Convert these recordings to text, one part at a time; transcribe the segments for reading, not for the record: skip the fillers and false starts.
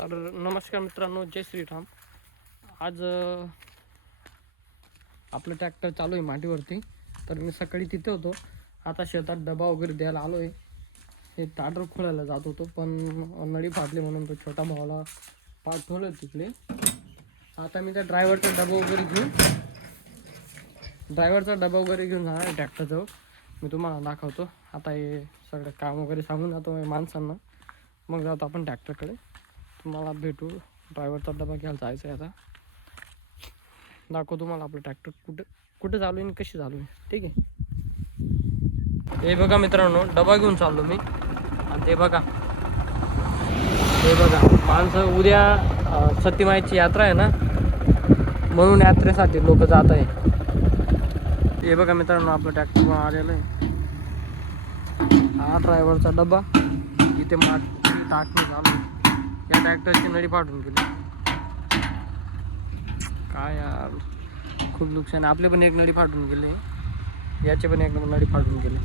तर नमस्कार मित्रांनो, जय श्रीराम. आज आपलं ट्रॅक्टर चालू आहे माटीवरती. तर मी सकाळी तिथे होतो, आता शेतात डबा वगैरे द्यायला आलो आहे. हे ताटर खोलायला जात होतो, पण नळी फाटली म्हणून तो छोटा भावाला पाठवलं तिकडे. आता मी त्या ड्रायव्हरचा डबा वगैरे घेऊन जाणार आहे ट्रॅक्टरजवळ. मी तुम्हाला दाखवतो. आता हे सगळं काम वगैरे सांगून जातो माणसांना, मग जातो आपण ट्रॅक्टरकडे. तुम्हाला भेटू. ड्रायव्हरचा डबा घ्यायला जायचं आहे. आता दाखव तुम्हाला आपलं ट्रॅक्टर कुठे चालू आहे आणि कशी चालू आहे. ठीक आहे. हे बघा मित्रांनो, डबा घेऊन चाललो मी. आणि ते बघा माणसं उद्या सतीमाईची यात्रा आहे ना, म्हणून यात्रेसाठी लोक जात आहे. हे बघा मित्रांनो, आपलं ट्रॅक्टर आलेलं आहे. हा ड्रायव्हरचा डबा इथे टाकणे चालू. या ट्रॅक्टरची नळी फाटून गेली. काय यार, खूप नुकसान. आपले पण एक नळी फाटून गेले, याचे पण एक नळी फाटून गेले.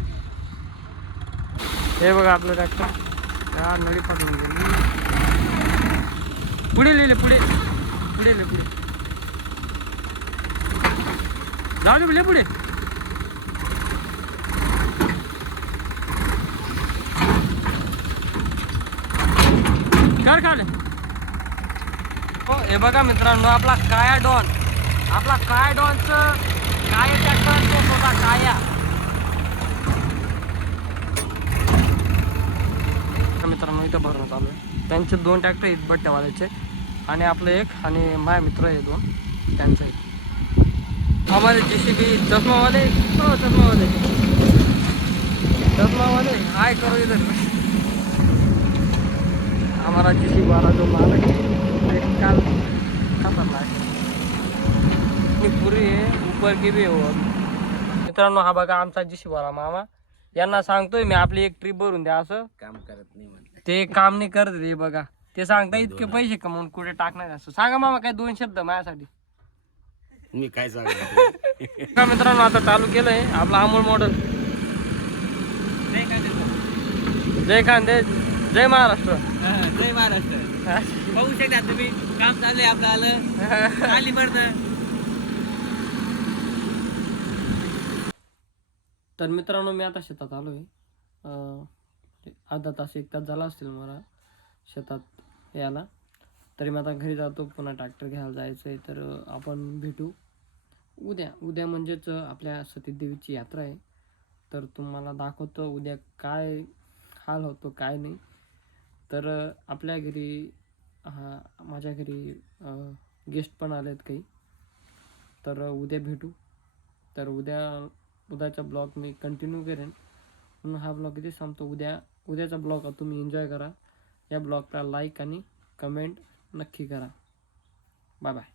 हे बघा आपलं ट्रॅक्टर, या नळी फाटून गेली. पुढे लिहिले, पुढे जाऊ दे पुढे. कर खाले. हो, हे बघा मित्रांनो, आपला काया डॉनचं काया ट्रॅक्टर होता काया. मित्रांनो इथं भरणं चालू आहे. त्यांचे 2 ट्रॅक्टर आहेत, बट्ट्यावाल्याचे, आणि आपलं एक, आणि माझे मित्र आहे 2, त्यांचं एक. हमारे JCB चश्मावाले हाय करो इधर. हमारा JCB वाला जो मालक है, काल खतरनाक है, पूरी है, ऊपर की भी हो. मित्रांनो हा बघा आमचा JCB वाला मामा. यांना सांगतोय मी आपली एक ट्रिप भरून द्या, असं काम करत नाही म्हणते. ते काम नाही करत रे. बघा ते सांगता इतके पैसे कमवून कुठे टाकणार असं. सांगा मामा काय 2 शब्द माझ्यासाठी. मी काय सांगतो. मित्रांनो आता चालू केलंय आपला अमोल मॉडेल. जय खानदेश, जय महाराष्ट्र. जय महाराष्ट्र. पाहू शकता तुम्ही, काम चाललंय आपलं. आलं खाली पडतं. तर मित्रांनो मी आता शेतात आलो आहे. अर्धा तास 1 तास झाला असतील मला शेतात यायला. तरी मी आता घरी जातो, पुन्हा ट्रॅक्टर घ्यायला जायचं आहे. तर आपण भेटू उद्या म्हणजेच आपल्या सतीदेवीची यात्रा आहे. तर तुम्हाला दाखवतो उद्या काय हाल होतो काय नाही. तर आपल्या घरी माझ्या घरी गेस्ट पण आलेत काही. तर उद्या भेटू. तर उद्याचा ब्लॉग मी कंटिन्यू करेन, म्हणून हा ब्लॉग इथे संपतो. उद्याचा ब्लॉग तुम्ही एन्जॉय करा. या ब्लॉगला लाईक आणि कमेंट नक्की करा. Bye bye.